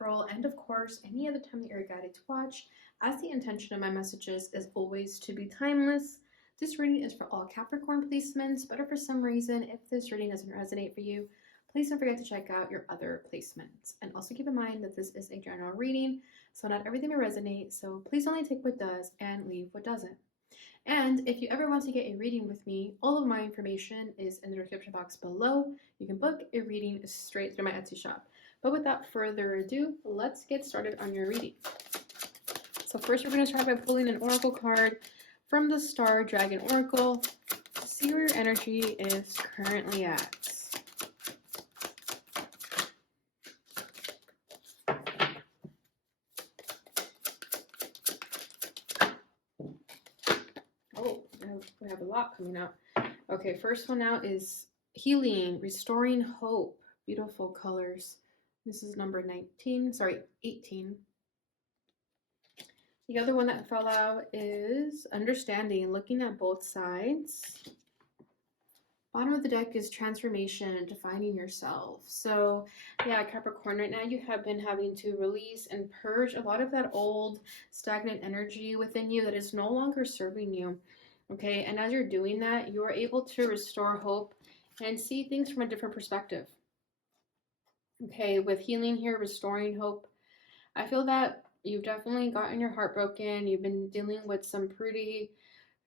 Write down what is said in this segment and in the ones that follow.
April, and of course, any other time that you're guided to watch, as the intention of my messages is always to be timeless. This reading is for all Capricorn placements, but if for some reason, if this reading doesn't resonate for you, please don't forget to check out your other placements. And also keep in mind that this is a general reading, so not everything may resonate, so please only take what does and leave what doesn't. And if you ever want to get a reading with me, all of my information is in the description box below. You can book a reading straight through my Etsy shop. But without further ado, let's get started on your reading. So first we're going to start by pulling an oracle card from the Star Dragon Oracle to see where your energy is currently at. Oh, we have a lot coming out. Okay, first one out is healing, restoring hope. Beautiful colors. This is number 18. The other one that fell out is understanding, looking at both sides. Bottom of the deck is transformation, defining yourself. So yeah, Capricorn, right now you have been having to release and purge a lot of that old stagnant energy within you that is no longer serving you. Okay, and as you're doing that, you are able to restore hope and see things from a different perspective. Okay, with healing here, restoring hope, I feel that you've definitely gotten your heart broken. You've been dealing with some pretty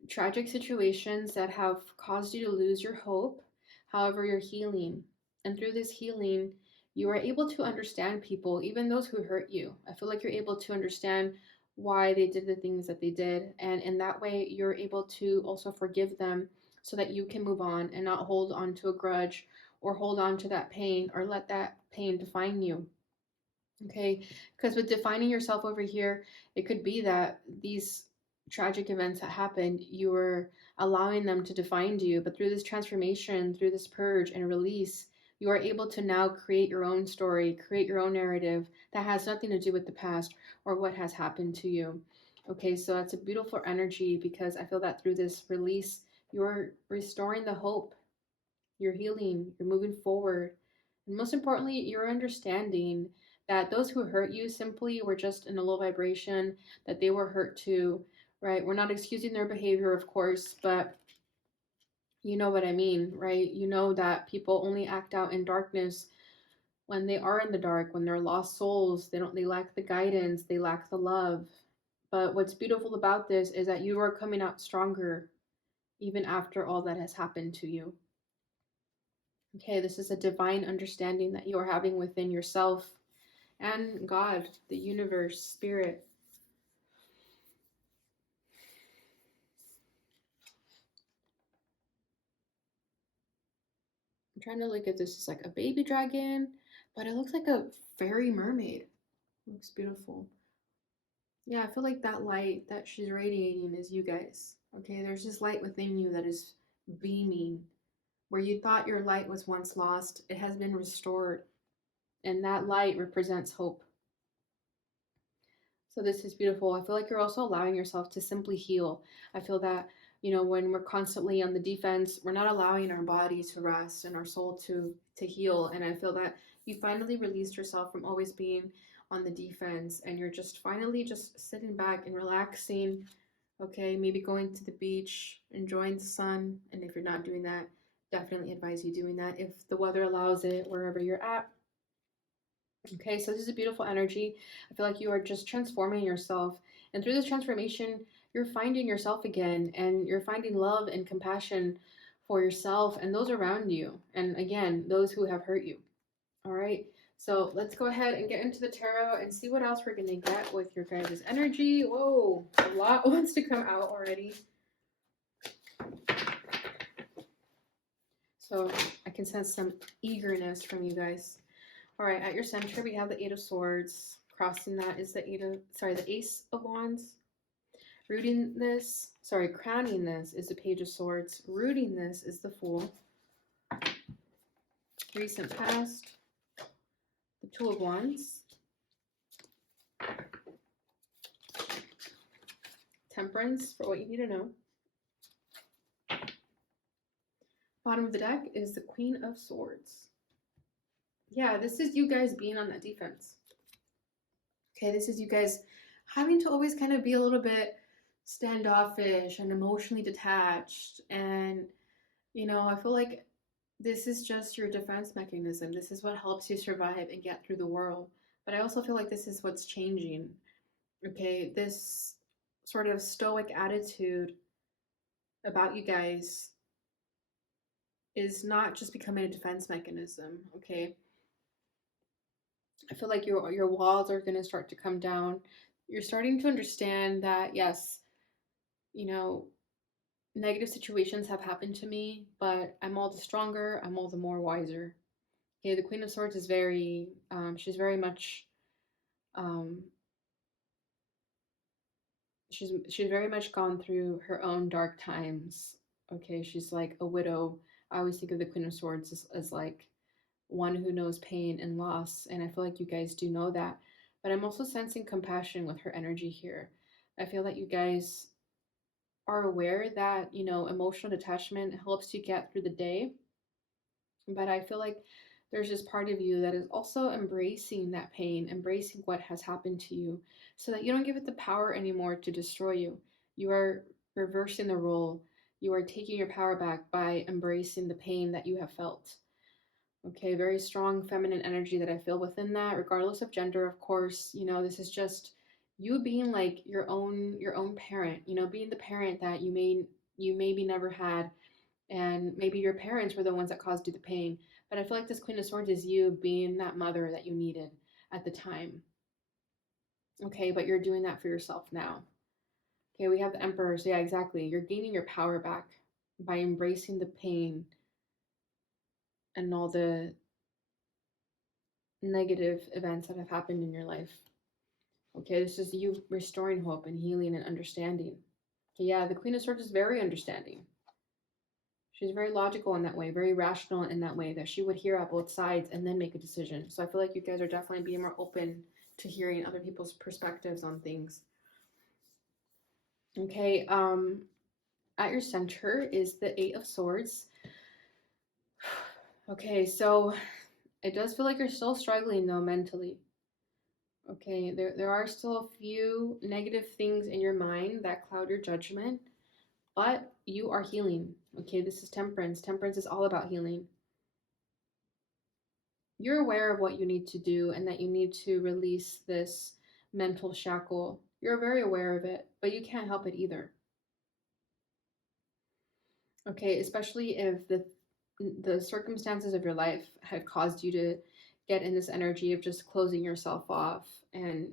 tragic situations that have caused you to lose your hope. However, you're healing. And through this healing, you are able to understand people, even those who hurt you. I feel like you're able to understand why they did the things that they did. And in that way, you're able to also forgive them so that you can move on and not hold on to a grudge or hold on to that pain or let that pain define you. Okay, because with defining yourself over here, it could be that these tragic events that happened, you were allowing them to define you. But through this transformation, through this purge and release, you are able to now create your own story, create your own narrative that has nothing to do with the past or what has happened to you. Okay, so that's a beautiful energy because I feel that through this release, you're restoring the hope, you're healing, you're moving forward. And most importantly, you're understanding that those who hurt you simply were just in a low vibration, that they were hurt too, right? We're not excusing their behavior, of course, but you know what I mean, right? You know that people only act out in darkness when they are in the dark, when they're lost souls. They lack the guidance, they lack the love. But what's beautiful about this is that you are coming out stronger even after all that has happened to you. Okay, this is a divine understanding that you are having within yourself and God, the universe, spirit. I'm trying to look at this as like a baby dragon, but it looks like a fairy mermaid. It looks beautiful. Yeah, I feel like that light that she's radiating is you guys. Okay, there's this light within you that is beaming. Where you thought your light was once lost, it has been restored. And that light represents hope. So this is beautiful. I feel like you're also allowing yourself to simply heal. I feel that, when we're constantly on the defense, we're not allowing our body to rest and our soul to heal. And I feel that you finally released yourself from always being on the defense and you're just finally just sitting back and relaxing. Okay, maybe going to the beach, enjoying the sun. And if you're not doing that, definitely advise you doing that if the weather allows it, wherever you're at. Okay, so this is a beautiful energy. I feel like you are just transforming yourself. And through this transformation, you're finding yourself again. And you're finding love and compassion for yourself and those around you. And again, those who have hurt you. All right, so let's go ahead and get into the tarot and see what else we're going to get with your guys' energy. Whoa, a lot wants to come out already. So I can sense some eagerness from you guys. All right, at your center, we have the Eight of Swords. Crossing that is the Ace of Wands. Crowning this is the Page of Swords. Rooting this is the Fool. Recent past, the Two of Wands. Temperance, for what you need to know. Bottom of the deck is the Queen of Swords. Yeah, this is you guys being on that defense. Okay, this is you guys having to always kind of be a little bit standoffish and emotionally detached. And, I feel like this is just your defense mechanism. This is what helps you survive and get through the world. But I also feel like this is what's changing. Okay, this sort of stoic attitude about you guys is not just becoming a defense mechanism. Okay, I feel like your walls are going to start to come down. You're starting to understand that yes, you know, negative situations have happened to me, but I'm all the stronger. I'm all the more wiser. Okay, the Queen of Swords is she's very much, um, she's very much gone through her own dark times. Okay, she's like a widow. I always think of the Queen of Swords as like one who knows pain and loss, and I feel like you guys do know that. But I'm also sensing compassion with her energy here. I feel that you guys are aware that, emotional detachment helps you get through the day. But I feel like there's this part of you that is also embracing that pain, embracing what has happened to you, so that you don't give it the power anymore to destroy you. You are reversing the role. You are taking your power back by embracing the pain that you have felt. Okay, very strong feminine energy that I feel within that, regardless of gender, of course. This is just you being like your own parent, being the parent that you maybe never had, and maybe your parents were the ones that caused you the pain. But I feel like this Queen of Swords is you being that mother that you needed at the time. Okay, but you're doing that for yourself now. Okay, we have the Emperor. So yeah, exactly. You're gaining your power back by embracing the pain and all the negative events that have happened in your life. Okay, this is you restoring hope and healing and understanding. Okay, yeah, the Queen of Swords is very understanding. She's very logical in that way, very rational in that way, that she would hear out both sides and then make a decision. So I feel like you guys are definitely being more open to hearing other people's perspectives on things. Okay, at your center is the Eight of Swords. Okay, so it does feel like you're still struggling though mentally. Okay, there are still a few negative things in your mind that cloud your judgment, but you are healing. Okay, this is Temperance. Temperance is all about healing. You're aware of what you need to do and that you need to release this mental shackle. You're very aware of it, but you can't help it either. Okay, especially if the circumstances of your life had caused you to get in this energy of just closing yourself off and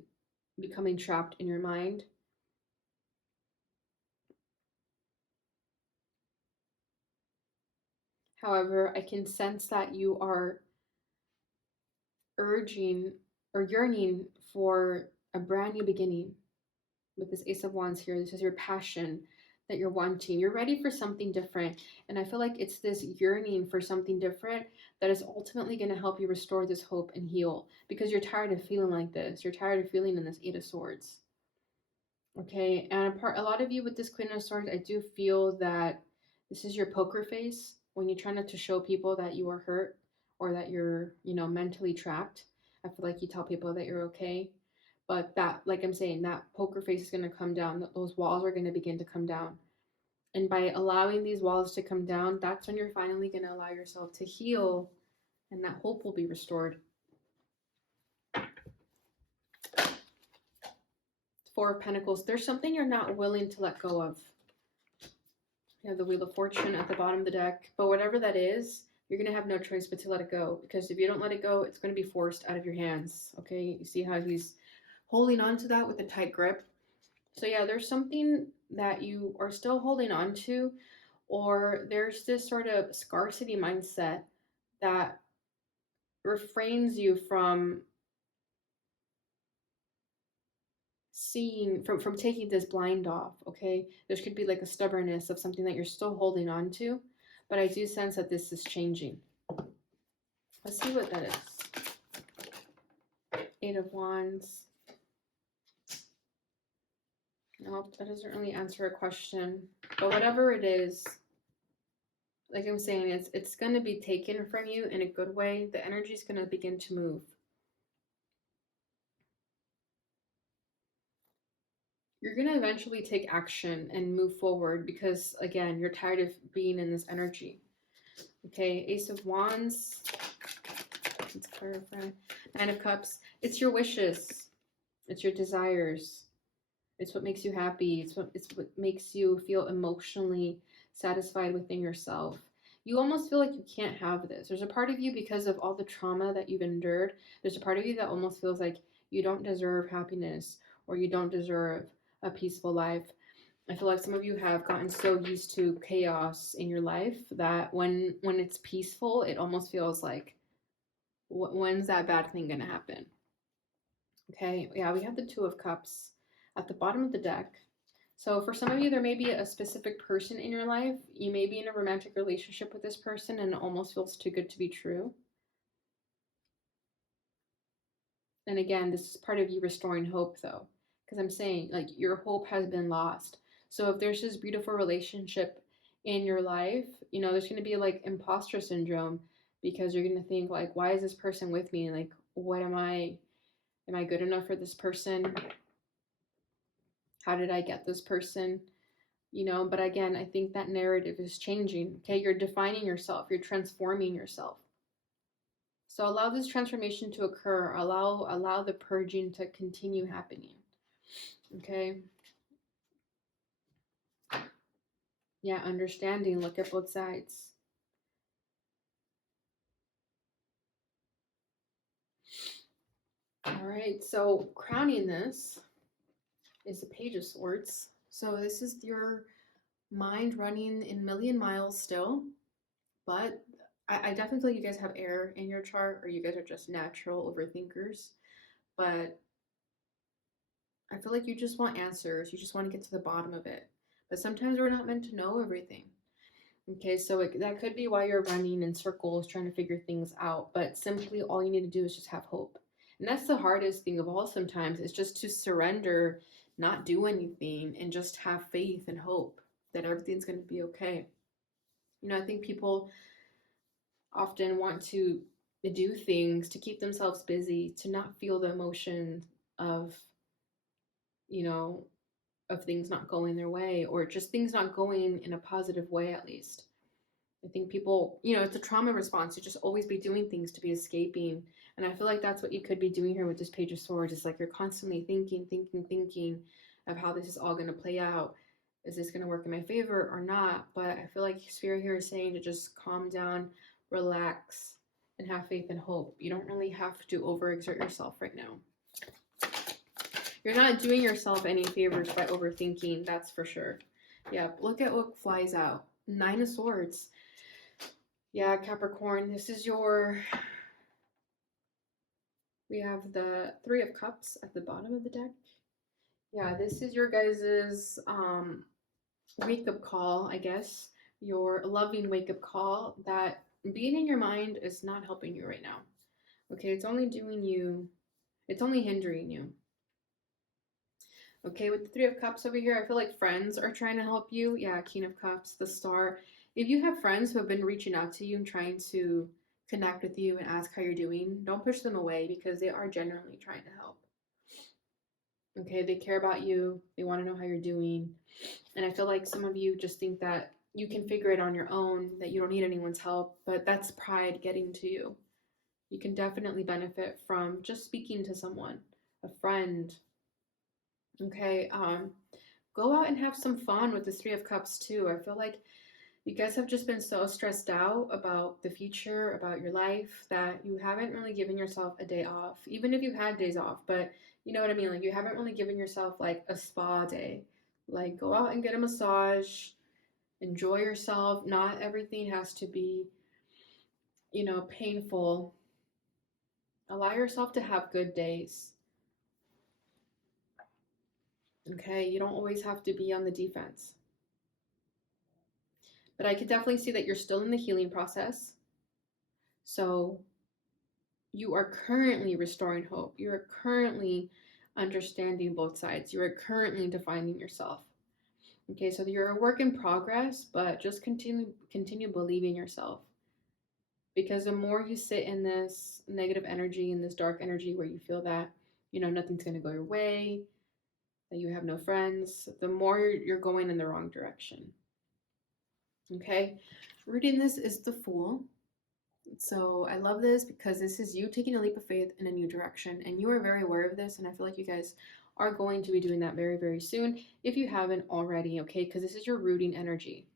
becoming trapped in your mind. However, I can sense that you are urging or yearning for a brand new beginning with this Ace of Wands here. This is your passion that you're wanting. You're ready for something different. And I feel like it's this yearning for something different that is ultimately going to help you restore this hope and heal, because you're tired of feeling like this. You're tired of feeling in this Eight of Swords. Okay, and a lot of you with this Queen of Swords, I do feel that this is your poker face when you try not to show people that you are hurt or that you're, mentally trapped. I feel like you tell people that you're okay, but that, like I'm saying, that poker face is going to come down. Those walls are going to begin to come down. And by allowing these walls to come down, that's when you're finally going to allow yourself to heal and that hope will be restored. Four of Pentacles. There's something you're not willing to let go of. You have the Wheel of Fortune at the bottom of the deck. But whatever that is, you're going to have no choice but to let it go. Because if you don't let it go, it's going to be forced out of your hands. Okay? You see how he's holding on to that with a tight grip? So yeah, there's something that you are still holding on to, or there's this sort of scarcity mindset that refrains you from seeing, from taking this blind off. Okay, there could be like a stubbornness of something that you're still holding on to, but I do sense that this is changing. Let's see what that is. Eight of Wands. Nope, that doesn't really answer a question, but whatever it is, like I'm saying, it's going to be taken from you in a good way. The energy is going to begin to move. you're going to eventually take action and move forward because, again, you're tired of being in this energy. Okay, Ace of Wands. Let's clarify. Nine of Cups. It's your wishes. It's your desires. It's what makes you happy. It's what makes you feel emotionally satisfied within yourself. You almost feel like you can't have this. There's a part of you, because of all the trauma that you've endured, there's a part of you that almost feels like you don't deserve happiness or you don't deserve a peaceful life. I feel like some of you have gotten so used to chaos in your life that when it's peaceful, it almost feels like, when's that bad thing gonna happen? Okay, yeah, we have the Two of Cups at the bottom of the deck. So for some of you, there may be a specific person in your life. You may be in a romantic relationship with this person and it almost feels too good to be true. And again, this is part of you restoring hope, though, because I'm saying, like, your hope has been lost. So if there's this beautiful relationship in your life, there's going to be like imposter syndrome, because you're going to think like, why is this person with me? Like, what am I good enough for this person? How did I get this person? But again, I think that narrative is changing. Okay, you're defining yourself, you're transforming yourself. So allow this transformation to occur. Allow the purging to continue happening. Okay. Yeah, understanding. Look at both sides. All right, so crowning this is the Page of Swords. So this is your mind running in million miles still, but I definitely feel like you guys have air in your chart, or you guys are just natural overthinkers. But I feel like you just want answers. You just want to get to the bottom of it. But sometimes we're not meant to know everything. Okay, so that could be why you're running in circles trying to figure things out. But simply all you need to do is just have hope. And that's the hardest thing of all sometimes, is just to surrender, not do anything, and just have faith and hope that everything's going to be okay. I think people often want to do things to keep themselves busy, to not feel the emotion of, of things not going their way, or just things not going in a positive way, at least. I think people, it's a trauma response to just always be doing things, to be escaping. And I feel like that's what you could be doing here with this Page of Swords. It's like you're constantly thinking of how this is all going to play out. Is this going to work in my favor or not? But I feel like Spirit here is saying to just calm down, relax, and have faith and hope. You don't really have to overexert yourself right now. You're not doing yourself any favors by overthinking, that's for sure. Yeah, look at what flies out. Nine of Swords. Yeah, Capricorn, this is we have the Three of Cups at the bottom of the deck. Yeah, this is your guys's wake-up call, I guess. Your loving wake-up call that being in your mind is not helping you right now. Okay, it's only hindering you. Okay, with the Three of Cups over here, I feel like friends are trying to help you. Yeah, King of Cups, the Star. If you have friends who have been reaching out to you and trying to connect with you and ask how you're doing, don't push them away, because they are genuinely trying to help. Okay, they care about you. They want to know how you're doing. And I feel like some of you just think that you can figure it on your own, that you don't need anyone's help, but that's pride getting to you. You can definitely benefit from just speaking to someone, a friend. Okay, go out and have some fun with the Three of Cups too. I feel like you guys have just been so stressed out about the future, about your life, that you haven't really given yourself a day off, even if you had days off. But you know what I mean? Like, you haven't really given yourself like a spa day. Like, go out and get a massage, enjoy yourself. Not everything has to be, painful. Allow yourself to have good days. Okay, you don't always have to be on the defense. But I could definitely see that you're still in the healing process. So you are currently restoring hope. You are currently understanding both sides. You are currently defining yourself. Okay, so you're a work in progress, but just continue believing yourself. Because the more you sit in this negative energy, in this dark energy where you feel that, nothing's going to go your way, that you have no friends, the more you're going in the wrong direction. Okay, reading this is the Fool. So I love this because this is you taking a leap of faith in a new direction, and you are very aware of this, and I feel like you guys are going to be doing that very, very soon if you haven't already, okay? Because this is your rooting energy.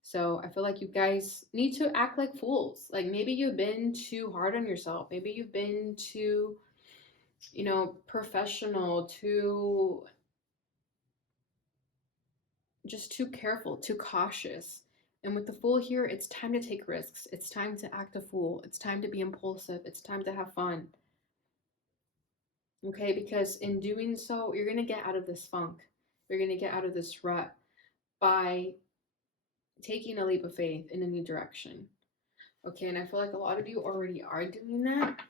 So I feel like you guys need to act like fools. Like maybe you've been too hard on yourself. Maybe you've been too, professional, just too careful, too cautious. And with the Fool here, it's time to take risks. It's time to act a fool. It's time to be impulsive. It's time to have fun. Okay, because in doing so, you're going to get out of this funk. You're going to get out of this rut by taking a leap of faith in a new direction. Okay, and I feel like a lot of you already are doing that.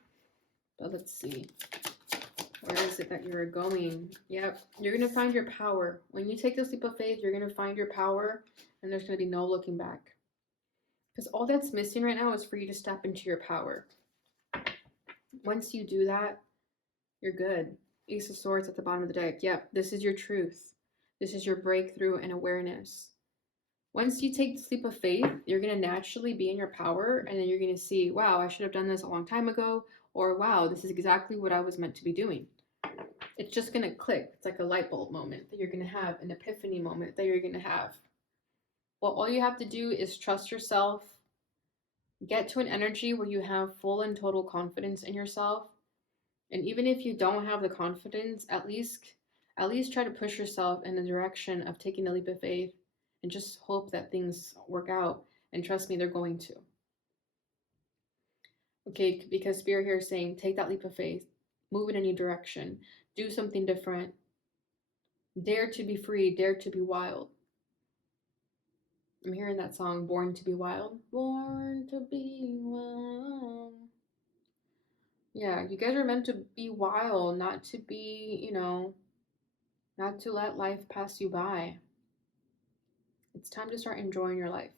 But let's see. Where is it that you're going? Yep, you're going to find your power. When you take this leap of faith, you're going to find your power, and there's going to be no looking back. Because all that's missing right now is for you to step into your power. Once you do that, you're good. Ace of Swords at the bottom of the deck. Yep, this is your truth. This is your breakthrough and awareness. Once you take this leap of faith, you're going to naturally be in your power, and then you're going to see, wow, I should have done this a long time ago, or wow, this is exactly what I was meant to be doing. It's just going to click. It's like a light bulb moment that you're going to have, an epiphany moment that you're going to have. Well, all you have to do is trust yourself, get to an energy where you have full and total confidence in yourself. And even if you don't have the confidence, at least try to push yourself in the direction of taking a leap of faith and just hope that things work out. And trust me, they're going to. Okay, because Spirit here is saying, take that leap of faith, move in a new direction, do something different, dare to be free, dare to be wild. I'm hearing that song, Born to be Wild. Born to be wild. Yeah, you guys are meant to be wild, not to be, not to let life pass you by. It's time to start enjoying your life.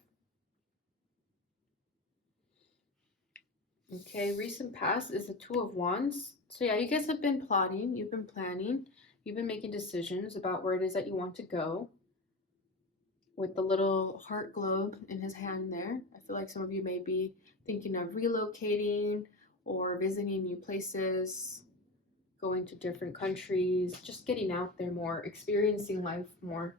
Okay, recent past is the Two of Wands. So yeah, you guys have been plotting, you've been planning, you've been making decisions about where it is that you want to go. With the little heart globe in his hand there, I feel like some of you may be thinking of relocating or visiting new places, going to different countries, just getting out there more, experiencing life more.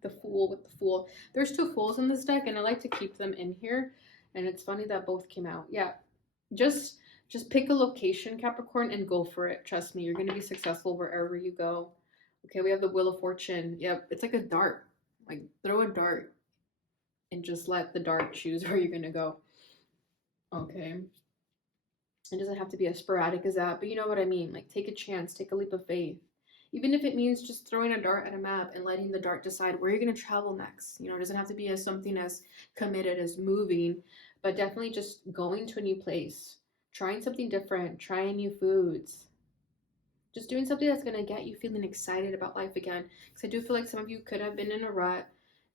The Fool with the Fool. There's two Fools in this deck, and I like to keep them in here. And it's funny that both came out. Yeah, just pick a location, Capricorn, and go for it. Trust me, you're going to be successful wherever you go. Okay, we have the Wheel of Fortune. Yep, it's like a dart. Like, throw a dart and just let the dart choose where you're going to go. Okay. It doesn't have to be as sporadic as that, but you know what I mean. Like, take a chance, take a leap of faith. Even if it means just throwing a dart at a map and letting the dart decide where you're going to travel next. It doesn't have to be as something as committed as moving, but definitely just going to a new place, trying something different, trying new foods, just doing something that's going to get you feeling excited about life again. Because I do feel like some of you could have been in a rut,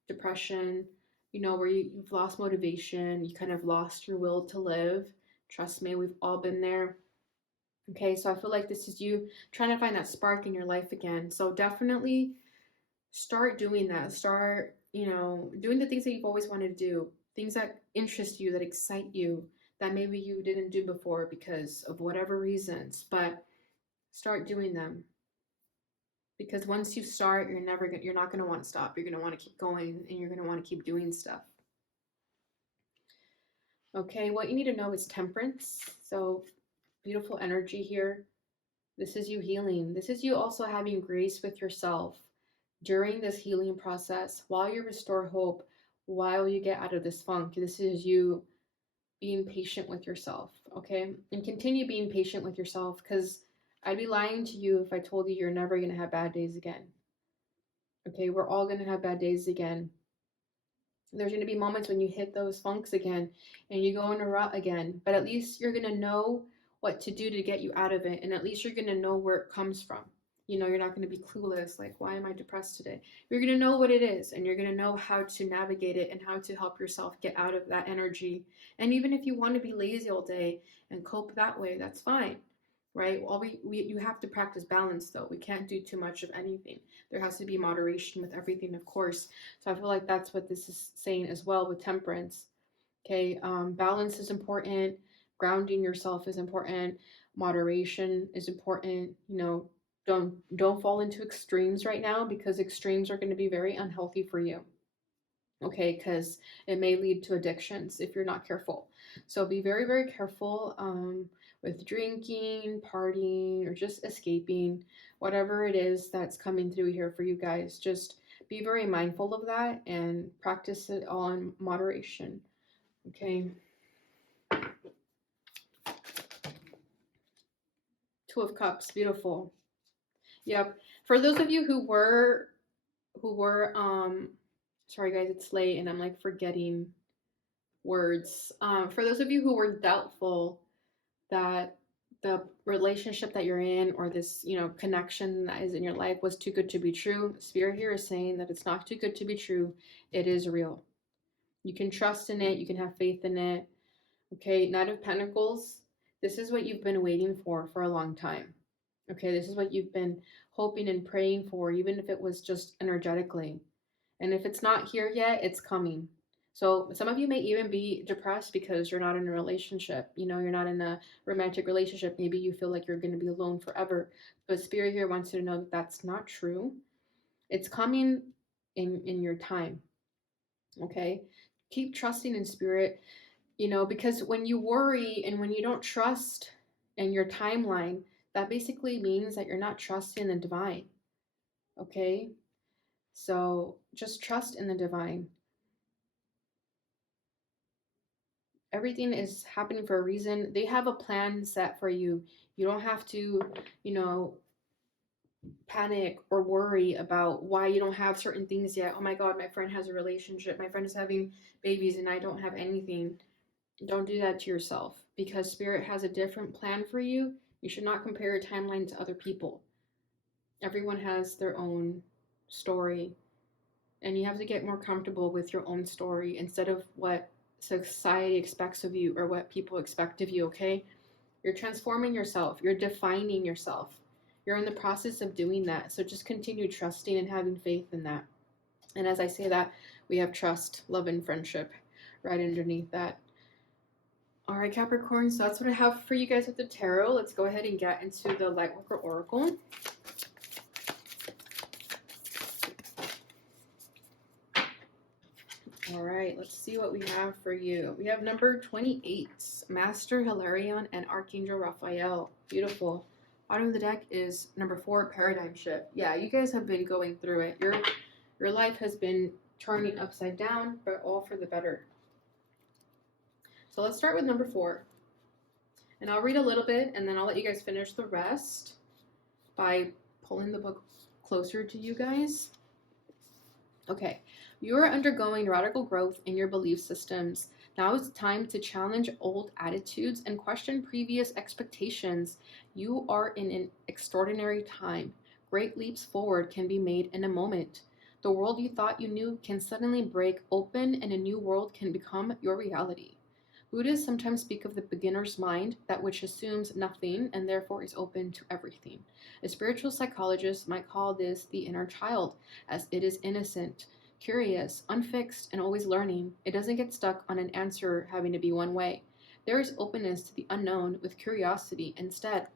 depression, where you've lost motivation, you kind of lost your will to live. Trust me, we've all been there. Okay, so I feel like this is you trying to find that spark in your life again. So definitely start doing that. Start, doing the things that you've always wanted to do, things that interest you, that excite you, that maybe you didn't do before because of whatever reasons, but start doing them. Because once you start, you're not going to want to stop. You're going to want to keep going, and you're going to want to keep doing stuff. Okay, what you need to know is temperance. So beautiful energy here. This is you healing. This is you also having grace with yourself during this healing process, while you restore hope, while you get out of this funk. This is you being patient with yourself, okay? And continue being patient with yourself, because I'd be lying to you if I told you you're never going to have bad days again. Okay, we're all going to have bad days again. There's going to be moments when you hit those funks again and you go in a rut again, but at least you're going to know what to do to get you out of it, and at least you're going to know where it comes from. You know, you're not going to be clueless, like, why am I depressed today? You're going to know what it is, and you're going to know how to navigate it and how to help yourself get out of that energy. And even if you want to be lazy all day and cope that way, that's fine, right? Well, you have to practice balance, though. We can't do too much of anything. There has to be moderation with everything, of course. So I feel like that's what this is saying as well with temperance. Okay, balance is important. Grounding yourself is important. Moderation is important. You know, don't fall into extremes right now, because extremes are going to be very unhealthy for you. Okay, because it may lead to addictions if you're not careful. So be very, very careful with drinking, partying, or just escaping, whatever it is that's coming through here for you guys. Just be very mindful of that and practice it all in moderation. Okay. Two of Cups, beautiful. Yep. For those of you who were sorry guys, it's late and I'm like forgetting words. For those of you who were doubtful that the relationship that you're in, or this, you know, connection that is in your life was too good to be true, Spirit here is saying that it's not too good to be true. It is real. You can trust in it. You can have faith in it. Okay, Knight of Pentacles. This is what you've been waiting for a long time. Okay, this is what you've been hoping and praying for, even if it was just energetically. And if it's not here yet, it's coming. So some of you may even be depressed because you're not in a relationship. You know, you're not in a romantic relationship. Maybe you feel like you're going to be alone forever. But Spirit here wants you to know that that's not true. It's coming in your time. Okay? Keep trusting in Spirit, you know, because when you worry and when you don't trust in your timeline, that basically means that you're not trusting the divine. Okay? So just trust in the divine. Everything is happening for a reason. They have a plan set for you. You don't have to, you know, panic or worry about why you don't have certain things yet. Oh my God, my friend has a relationship. My friend is having babies and I don't have anything. Don't do that to yourself, because Spirit has a different plan for you. You should not compare your timeline to other people. Everyone has their own story, and you have to get more comfortable with your own story instead of what society expects of you or what people expect of you, okay? You're transforming yourself. You're defining yourself. You're in the process of doing that. So just continue trusting and having faith in that. And as I say that, we have trust, love, and friendship right underneath that. All right, Capricorn, so that's what I have for you guys with the tarot. Let's go ahead and get into the Lightworker Oracle. All right, let's see what we have for you. We have number 28, Master Hilarion and Archangel Raphael. Beautiful. Bottom of the deck is number 4, Paradigm Shift. Yeah, you guys have been going through it. Your life has been turning upside down, but all for the better. So let's start with number 4. And I'll read a little bit, and then I'll let you guys finish the rest by pulling the book closer to you guys. Okay, you are undergoing radical growth in your belief systems. Now is the time to challenge old attitudes and question previous expectations. You are in an extraordinary time. Great leaps forward can be made in a moment. The world you thought you knew can suddenly break open, and a new world can become your reality. Buddhists sometimes speak of the beginner's mind, that which assumes nothing and therefore is open to everything. A spiritual psychologist might call this the inner child, as it is innocent, curious, unfixed, and always learning. It doesn't get stuck on an answer having to be one way. There is openness to the unknown with curiosity instead.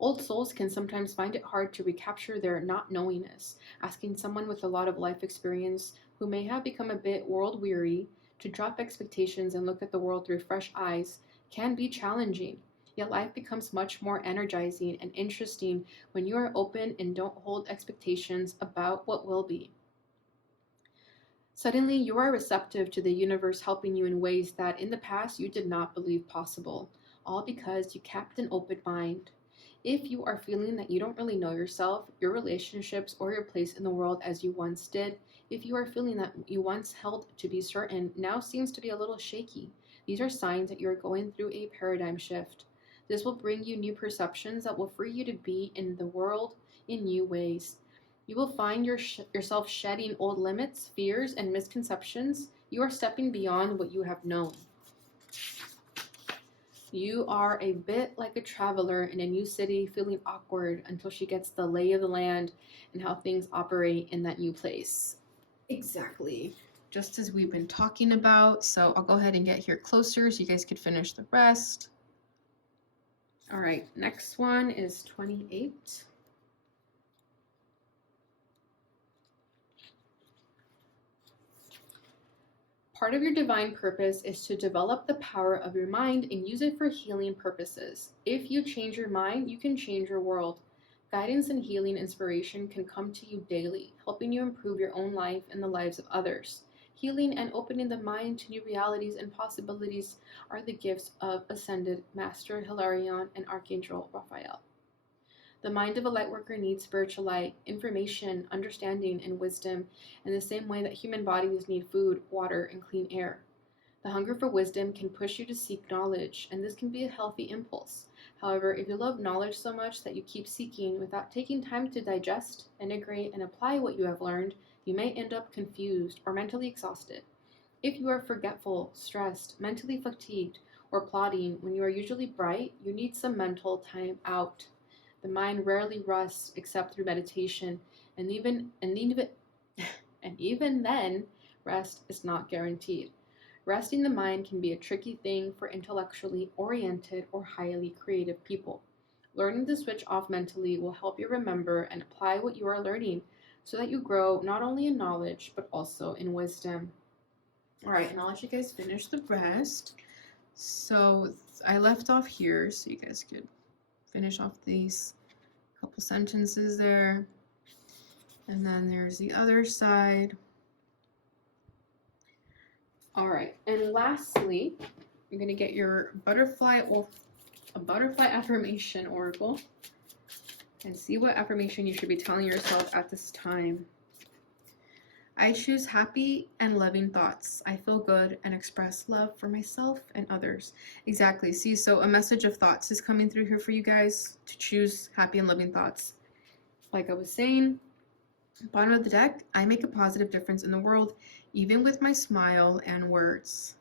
Old souls can sometimes find it hard to recapture their not knowingness. Asking someone with a lot of life experience who may have become a bit world weary to drop expectations and look at the world through fresh eyes can be challenging. Yet life becomes much more energizing and interesting when you are open and don't hold expectations about what will be. Suddenly, you are receptive to the universe helping you in ways that in the past you did not believe possible, all because you kept an open mind. If you are feeling that you don't really know yourself, your relationships, or your place in the world as you once did, if you are feeling that you once held to be certain now seems to be a little shaky, these are signs that you are going through a paradigm shift. This will bring you new perceptions that will free you to be in the world in new ways. You will find yourself shedding old limits, fears, and misconceptions. You are stepping beyond what you have known. You are a bit like a traveler in a new city, feeling awkward until she gets the lay of the land and how things operate in that new place. Exactly. Just as we've been talking about. So I'll go ahead and get here closer so you guys could finish the rest. All right, next one is 28. Part of your divine purpose is to develop the power of your mind and use it for healing purposes. If you change your mind, you can change your world. Guidance and healing inspiration can come to you daily, helping you improve your own life and the lives of others. Healing and opening the mind to new realities and possibilities are the gifts of Ascended Master Hilarion and Archangel Raphael. The mind of a lightworker needs spiritual light, information, understanding, and wisdom in the same way that human bodies need food, water, and clean air. The hunger for wisdom can push you to seek knowledge, and this can be a healthy impulse. However, if you love knowledge so much that you keep seeking without taking time to digest, integrate, and apply what you have learned, you may end up confused or mentally exhausted. If you are forgetful, stressed, mentally fatigued, or plodding when you are usually bright, you need some mental time out. The mind rarely rests except through meditation, and even then, rest is not guaranteed. Resting the mind can be a tricky thing for intellectually oriented or highly creative people. Learning to switch off mentally will help you remember and apply what you are learning so that you grow not only in knowledge but also in wisdom. All right, and I'll let you guys finish the rest. So I left off here so you guys could finish off these couple sentences there. And then there's the other side. All right, and lastly, you're going to get your butterfly affirmation oracle and see what affirmation you should be telling yourself at this time. I choose happy and loving thoughts. I feel good and express love for myself and others. Exactly. See, so a message of thoughts is coming through here for you guys to choose happy and loving thoughts. Like I was saying, bottom of the deck, I make a positive difference in the world, even with my smile and words.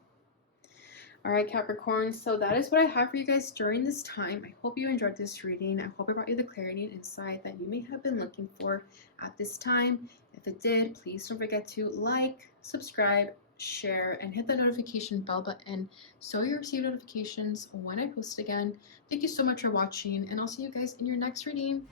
All right, Capricorn, so that is what I have for you guys during this time. I hope you enjoyed this reading. I hope it brought you the clarity and insight that you may have been looking for at this time. If it did, please don't forget to like, subscribe, share, and hit the notification bell button so you receive notifications when I post again. Thank you so much for watching, and I'll see you guys in your next reading.